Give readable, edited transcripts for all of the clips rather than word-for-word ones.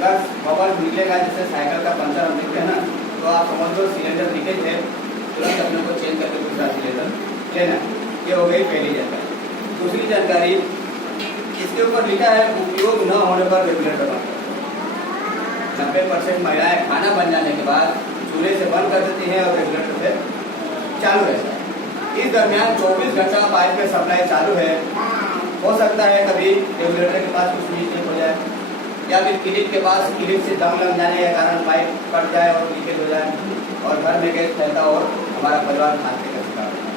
अगर बबल निकलेगा, जैसे साइकिल का पंचर हम देखते हैं ना, तो आप समझ लो सिलेंडर लीकेज है, तुरंत अपने को चेंज करके दूसरा सिलेंडर लेना। ये हो गई पहली जानकारी। दूसरी जानकारी, इसके ऊपर लिखा है उपयोग न होने पर रेगुलेटर बंद करो। 90% महिलाएं खाना बन जाने के बाद चूल्हे से बंद कर देती हैं और रेगुलेटर से चालू रहता है। इस दरमियान 24 घंटा पाइप में सप्लाई चालू है। हो सकता है कभी रेगुलेटर के पास कुछ लीकेज हो जाए, या फिर क्लिप के पास क्लिप से दम लग जाने के कारण पाइप कट जाए और लीकेज हो जाए और घर में गैस फैलता और हमारा परिवार खांसने का शिकार होता है।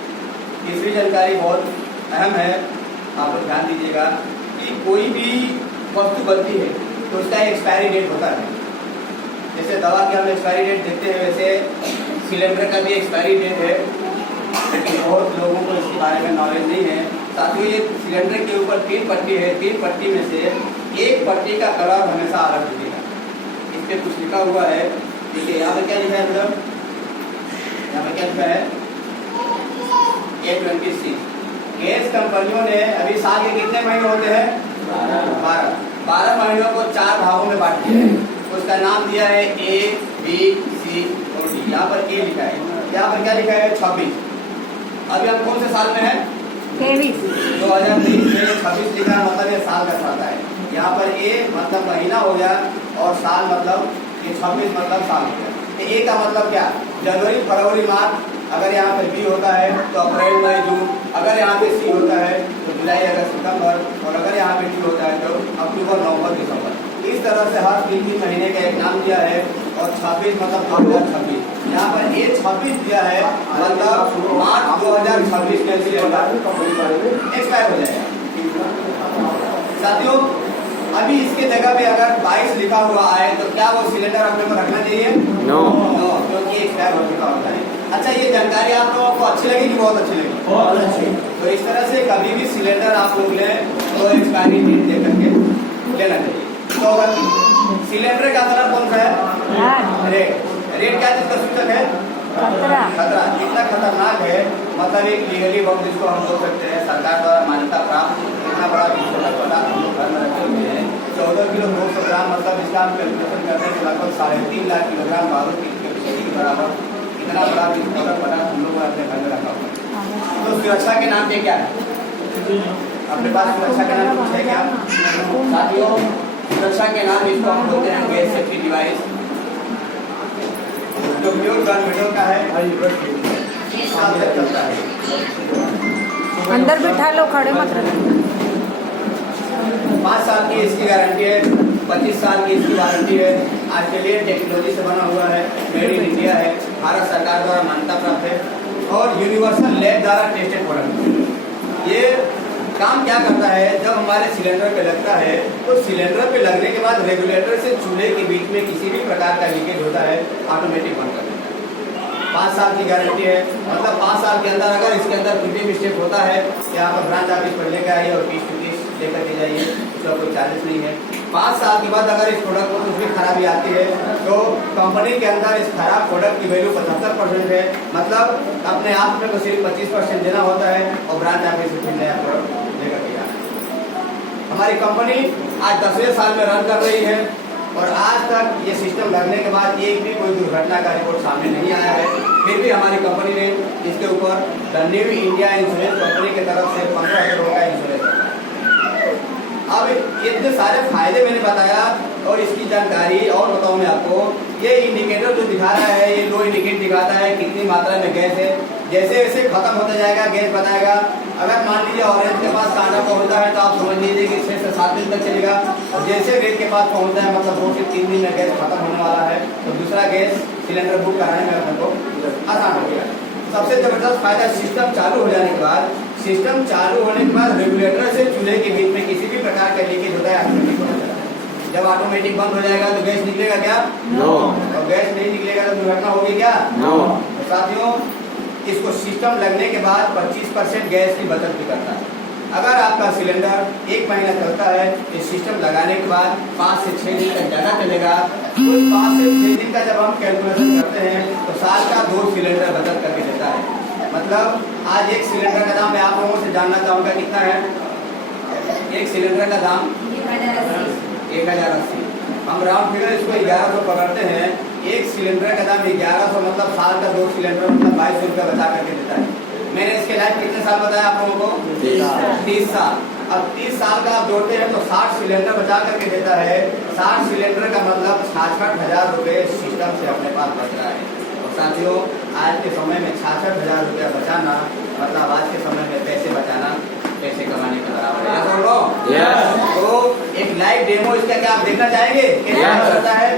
तीसरी जानकारी बहुत अहम है, आप लोग ध्यान दीजिएगा कि कोई भी वस्तु बनती है तो उसका एक्सपायरी डेट होता है। जैसे दवा की हम एक्सपायरी डेट देखते हैं, वैसे सिलेंडर का भी एक्सपायरी डेट है, लेकिन बहुत लोगों को इसके बारे में नॉलेज नहीं है। साथियों, ये सिलेंडर के ऊपर 3 पट्टी है, 3 पट्टी में से एक पट्टी का कलर हमेशा अलग दिखेगा। इस पे कुछ लिखा हुआ है, देखिए यहाँ पे क्या लिखा है, मतलब यहाँ पे क्या लिखा है, A20C। गैस कंपनियों ने अभी साल के कितने महीने होते हैं? 12 महीनों को 4 भागों में बांट दिया है। उसका नाम दिया है A, B, C और D। यहाँ पर A लिखा है, यहाँ पर क्या लिखा है? 26। अभी हम कौन से साल में है? 2023 में 26 लिखा है, मतलब ये साल का खाता है। यहाँ पर A मतलब महीना हो गया और साल मतलब ये 26 मतलब साल हो गया। तो A का मतलब क्या? जनवरी, फरवरी, मार्च। अगर यहाँ पे B होता है तो अप्रैल, मई, जून। अगर यहाँ पे C होता है तो जुलाई, अगस्त, सितंबर। और अगर यहाँ पे D होता है तो अक्टूबर, नवंबर, दिसंबर। इस तरह से हर 3 महीने का एक नाम दिया है। और 26 मतलब 2026। यहाँ पर A 26 दिया है, मतलब मार्च 2026 में एक्सपायर हो जाएगा। साथियों, अभी इसके जगह पे अगर 22 लिखा हुआ आए तो क्या वो सिलेंडर अपने को रखना चाहिए? नो, क्योंकि एक्सपायर हो चुका होता है। अच्छा, ये जानकारी आप लोगों को अच्छी लगी कि बहुत अच्छी लगी? बहुत अच्छी। तो इस तरह से कभी भी सिलेंडर आप लोग लें तो एक्सपायरी डेट देख करके लेना चाहिए। तो सिलेंडर का कलर कौन सा है? रेड। रेड क्या चीज का सूचक है? खतरा। कितना खतरनाक है, मतलब एक लीगली बम जिसको हम बोल सकते हैं, सरकार द्वारा मान्यता प्राप्त इतना बड़ा विस्फोटक पदार्थ हम लोग घर में रखे हुए हैं। 14 किलो 200 ग्राम, मतलब इसका हम कैलकुलेशन करते हैं लगभग 3.5 लाख किलोग्राम बारूद के बराबर इतना बड़ा विस्फोटक पदार्थ हम लोग अपने घर में रखा हुआ है। तो सुरक्षा के नाम पे क्या है? अपने पास सुरक्षा का नाम कुछ है क्या? साथियों, सुरक्षा के नाम इसको हम बोलते हैं गैस सेफ्टी डिवाइस, जो प्योर गन मेटल का है। 30 साल तक चलता है। अंदर बिठा लो, खड़े मत रहो। 5 साल की इसकी गारंटी है, 25 साल की इसकी वारंटी है। आज के लिए टेक्नोलॉजी से बना हुआ है, मेड इन इंडिया है, भारत सरकार द्वारा मान्यता प्राप्त है और यूनिवर्सल लैब द्वारा टेस्टेड प्रोडक्ट। ये काम क्या करता है, जब हमारे सिलेंडर पे लगता है तो सिलेंडर पे लगने के बाद रेगुलेटर से चूल्हे के बीच में किसी भी प्रकार का लीकेज होता है, ऑटोमेटिक बंद कर देता है। 5 साल की गारंटी है, मतलब 5 साल के अंदर अगर इसके अंदर कुछ भी मिस्टेक होता है, यहाँ पर ब्रांच ऑफिस पर लेकर आइए और 20 लेकर के जाइए, उसका कोई चार्जेस नहीं है। 5 साल के बाद अगर इस प्रोडक्ट को कुछ भी खराबी आती है तो कंपनी के अंदर इस खराब प्रोडक्ट की वैल्यू 75% है, मतलब अपने आप में को सिर्फ 25% देना होता है और ब्रांच ऑफिस से फिर नया प्रोडक्ट लेकर के जाना। हमारी कंपनी आज 10वें साल में रन कर रही है और आज तक ये सिस्टम लगने के बाद एक भी कोई दुर्घटना का रिपोर्ट सामने नहीं आया है। फिर भी हमारी कंपनी ने इसके ऊपर the new India insurance company की तरफ से 15 करोड़ का इंश्योरेंस। अब इतने सारे फायदे मैंने बताया और इसकी जानकारी और बताऊं मैं आपको, ये इंडिकेटर जो दिखा रहा है, ये लो इंडिकेट दिखाता है कितनी मात्रा में गैस है। जैसे जैसे खत्म होता जाएगा गैस बताएगा। अगर मान लीजिए ऑरेंज के पास कांटा पहुंचता है तो आप समझ लीजिए कि 6 से 7 दिन तक चलेगा। और जैसे रेड के पास पहुंचता है मतलब 2 से 3 दिन में गैस खत्म होने वाला है, तो दूसरा गैस सिलेंडर बुक कराने में अपने को आसान हो गया। सबसे जबरदस्त फायदा, सिस्टम चालू हो जाने के बाद, सिस्टम चालू होने के बाद रेगुलेटर से चूल्हे के बीच में किसी भी प्रकार का लीकेज होता है ऑटोमेटिक बंद हो जाता है। जब ऑटोमेटिक बंद हो जाएगा तो गैस निकलेगा क्या? नो। और गैस नहीं निकलेगा तो दुर्घटना होगी क्या? नो। तो साथियों, इसको सिस्टम लगने के बाद 25% गैस की बचत भी करता है। अगर आपका सिलेंडर 1 महीना चलता है, इस सिस्टम लगाने के बाद 5 से 6 दिन तक ज़्यादा चलेगा। उस 5 से 6 दिन का जब हम कैलकुलेशन करते हैं तो साल का 2 सिलेंडर बचत करके देता है। मतलब आज एक सिलेंडर का दाम मैं आप लोगों से जानना चाहूँगा कितना है? एक सिलेंडर का दाम 1080। हम राउंड फिगर इसको 1100 पकड़ते हैं। एक सिलेंडर का दाम 1100, मतलब साल का 2 सिलेंडर मतलब 2200 रुपया बचा करके देता है। मैंने इसके लाइफ कितने साल बताया आप लोगों को? 30 साल। अब 30 साल का आप जोड़ते हैं तो 60 सिलेंडर बचा करके देता है। 60 सिलेंडर का मतलब 66,000 रुपये सिस्टम से अपने पास बच रहा है। और साथियों, आज के समय में 66,000 रुपया बचाना मतलब आज के समय में पैसे बचाना पैसे कमाने के बराबर है। तो एक लाइव डेमो इसका क्या आप देखना चाहेंगे कैसे होता है?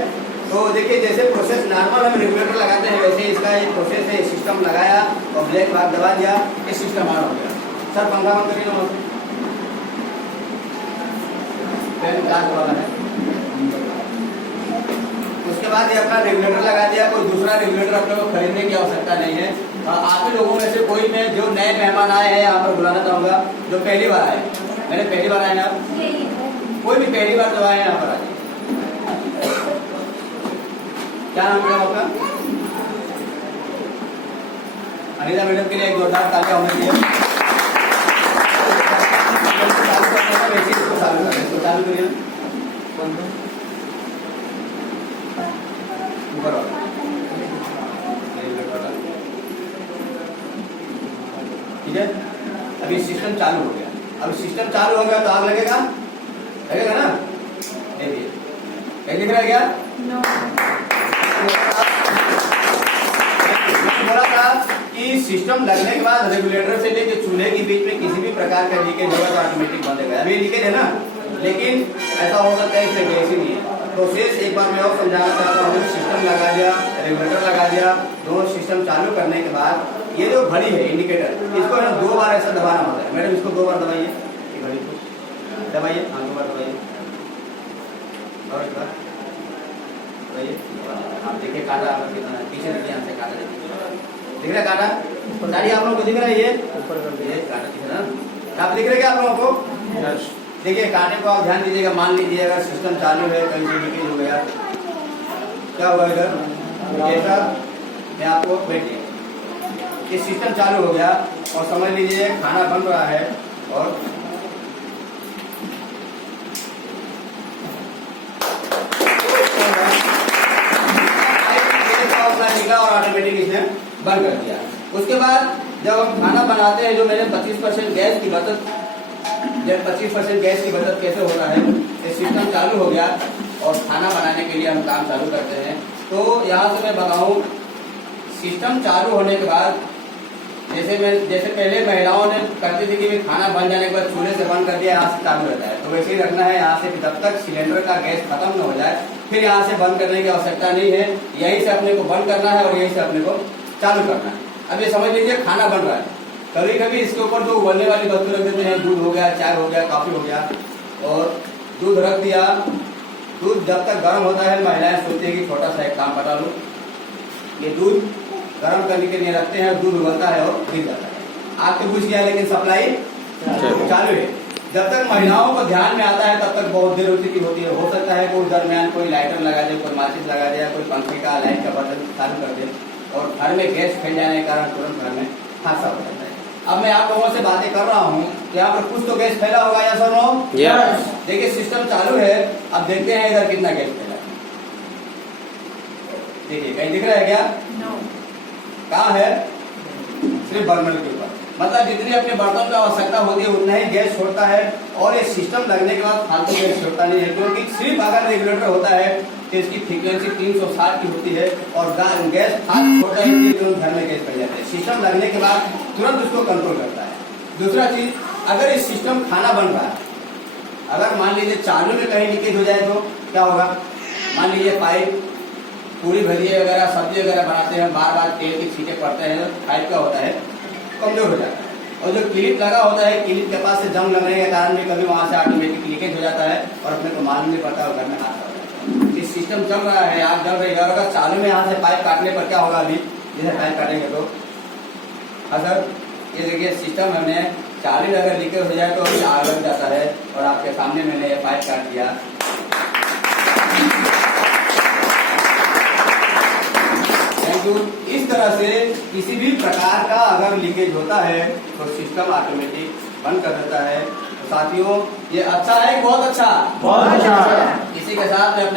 तो देखिए, जैसे प्रोसेस नॉर्मल हम रेगुलेटर लगाते हैं वैसे इसका एक प्रोसेस है। सिस्टम लगाया और ब्लैक भाग दबा दिया, ये सिस्टम ऑन हो गया। सर पंखा बंद करिए ना, वाला है। उसके बाद ये अपना रेगुलेटर लगा दिया। कोई दूसरा रेगुलेटर अपने को खरीदने की आवश्यकता नहीं है। आप ही लोगों में से कोई में जो नए मेहमान आए हैं यहाँ पर बुलाना चाहूंगा, जो पहली बार आए। मैंने पहली बार आए ना, कोई भी पहली बार जो आए यहाँ पर आए। क्या नाम है आपका? अनिता मैडम के लिए एक जोरदार तालियां होनी चाहिए। चालू करिए ऊपर वाला। ठीक है, अभी सिस्टम चालू हो गया। अब सिस्टम चालू हो गया तो आग लगेगा ना? देखिए, क्या दिख रहा है? क्या बोला था कि सिस्टम लगने के बाद रेगुलेटर से लेकर चूल्हे के बीच में किसी भी प्रकार का लीकेज होगा तो ऑटोमेटिक बंदेगा। अभी लीकेज है ना, लेकिन ऐसा हो सकता है इसमें गैस ही नहीं है। प्रोसेस एक बार मैं और समझाना चाहता हूँ। सिस्टम लगा दिया, रेगुलेटर लगा दिया, दोनों सिस्टम चालू करने के बाद ये जो घड़ी है इंडिकेटर, इसको है 2 बार ऐसा दबाना होता है। मैडम इसको 2 बार दबाइए, घड़ी को दबाइए। हाँ, 2 बार दबाइए और एक बार दबाइए। आप देखिए काटा कितना पीछे देखिए, यहाँ से काटा दिख रहा है। काटा गाड़ी आप लोगों को दिख रहा है? ये ऊपर कर दिए काटा दिख रहा है। आप दिख रहे क्या आप लोगों को? देखिए, कांटे को आप ध्यान दीजिएगा। मान लीजिए अगर सिस्टम चालू है, कहीं से लीकेज हो गया, क्या हुआ इधर? ऐसा मैं आपको बैठिए, ये सिस्टम चालू हो गया और समझ लीजिए खाना बन रहा है और निकला और ऑटोमेटिक इसने बंद कर दिया। उसके बाद जब हम खाना बनाते हैं, जो मैंने 25% गैस की बचत, जब 25% गैस की बचत कैसे होता है? सिस्टम चालू हो गया और खाना बनाने के लिए हम काम चालू करते हैं। तो यहाँ से मैं बताऊँ, सिस्टम चालू होने के बाद जैसे पहले महिलाओं ने करती थी कि खाना बन जाने के बाद चूल्हे से बंद कर दिया, यहाँ से चालू रहता है। तो वैसे ही रखना है यहाँ से, जब तक सिलेंडर का गैस खत्म न हो जाए, फिर यहाँ से बंद करने की आवश्यकता नहीं है। यहीं से अपने को बंद करना है और यहीं से अपने को चालू करना है। अब ये समझ लीजिए खाना बन रहा है। कभी कभी इसके ऊपर जो उबलने वाली वस्तु रख देते हैं, दूध हो गया, चाय हो गया, कॉफी हो गया, और दूध रख दिया। दूध जब तक गर्म होता है, महिलाएं सोचती है कि छोटा सा एक काम बता लूँ। ये दूध गर्म करने के लिए रखते हैं, दूध उबलता है और गिर जाता है। आग तो बुझ गया लेकिन सप्लाई चालू है। जब तक महिलाओं को ध्यान में आता है तब तक बहुत देर होती है। हो सकता है कोई दरमियान कोई लाइटर लगा दे, कोई माचिस लगा दे, कोई पंखे का लाइट का बटन चालू कर दे और घर में गैस फैल जाने के कारण तुरंत घर में हादसा हो जाता है। अब मैं आप लोगों से बातें कर रहा हूँ, यहाँ पर कुछ तो गैस फैला होगा या सर नो? देखिए, सिस्टम चालू है। अब देखते हैं इधर कितना गैस फैला। देखिए, कहीं दिख रहा है क्या? कहाँ है? सिर्फ बर्नर के ऊपर। मतलब जितनी अपने बर्तन का आवश्यकता होती है उतना ही गैस छोड़ता है। और ये सिस्टम लगने के बाद फालतू गैस छोड़ता नहीं है, क्योंकि सिर्फ अगर रेगुलेटर होता है तो इसकी फ्रीक्वेंसी 360 की होती है और गैस फास्ट छोड़ता है, तुरंत घर में गैस फैल जाता है। सिस्टम लगने के बाद तुरंत उसको कंट्रोल करता है। दूसरा चीज, अगर इस सिस्टम खाना बन रहा है, अगर मान लीजिए चालू में कहीं लीकेज हो जाए तो क्या होगा? मान लीजिए पाइप, पूरी भजिए वगैरह सब्जी वगैरह बनाते हैं, बार बार तेल की छींटे पड़ते हैं, पाइप का होता है कमजोर हो जाता है। और जो क्लिप लगा होता है, क्लिप के पास से जंग लगने के कारण भी कभी वहां से ऑटोमेटिक लीकेज हो जाता है और अपने को मालूम नहीं पड़ता और घर में हादसा हो जाता है। इस सिस्टम चल रहा है, आग जल रही है, और अगर चालू में यहाँ से पाइप काटने पर क्या होगा? अभी जैसे पाइप काटेंगे तो हाँ सर, ये देखिए सिस्टम हमने चालू में अगर लीकेज हो जाए तो अभी आग लग जाता है और आपके सामने मैंने ये पाइप काट दिया। इस तरह से किसी भी प्रकार का अगर लीकेज होता है तो सिस्टम ऑटोमेटिक बंद कर देता है। तो साथियों, ये अच्छा है, बहुत अच्छा, इसी के साथ मैं अपने